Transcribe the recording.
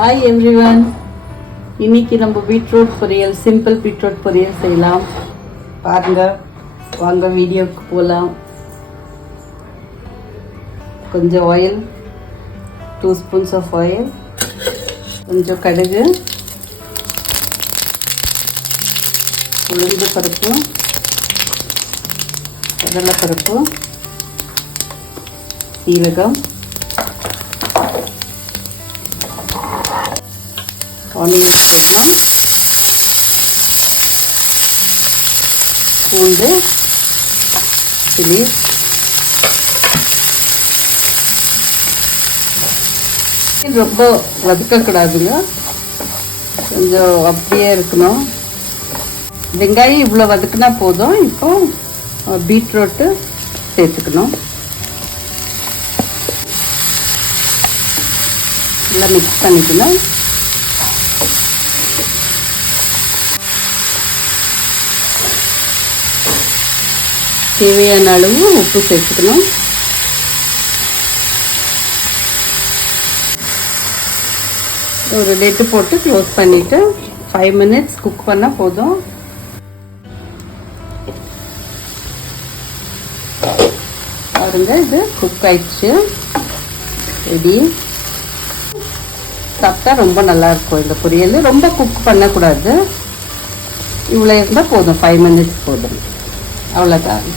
Hi everyone, இன்னைக்கு நம்ம beetroot பொரியல், சிம்பிள் பீட்ரூட் பொரியல் செய்யலாம். பாருங்க, வாங்க வீடியோக்கு போகலாம். கொஞ்சம் ஆயில், 2 ஸ்பூன்ஸ் ஆஃப் ஆயில், கொஞ்சம் கடுகு, உளுந்து பருப்பு, கடலை பருப்பு, சீரகம், ஆனியன் போடலாம், பூண்டு, சில்லி, ரொம்ப வதக்கக்கூடாதுங்க, கொஞ்சம் அப்படியே இருக்கணும். வெங்காயம் இவ்வளோ வதக்குனா போதும். இப்போ பீட்ரூட்டு சேர்த்துக்கணும். நல்லா மிக்ஸ் பண்ணிக்கணும். தேவையான அளவு உப்பு சேர்த்துக்கணும். ஒரு லிட்டு போட்டு க்ளோஸ் பண்ணிவிட்டு 5 மினிட்ஸ் குக் பண்ணால் போதும். பாருங்க, இது குக் ஆயிடுச்சு, ரெடி. சாப்பிட்டா ரொம்ப நல்லாயிருக்கும் இந்த பொரியல். ரொம்ப குக் பண்ணக்கூடாது, இவ்வளோ இருந்தால் போதும், 5 மினிட்ஸ் போதும், அவ்வளோதான்.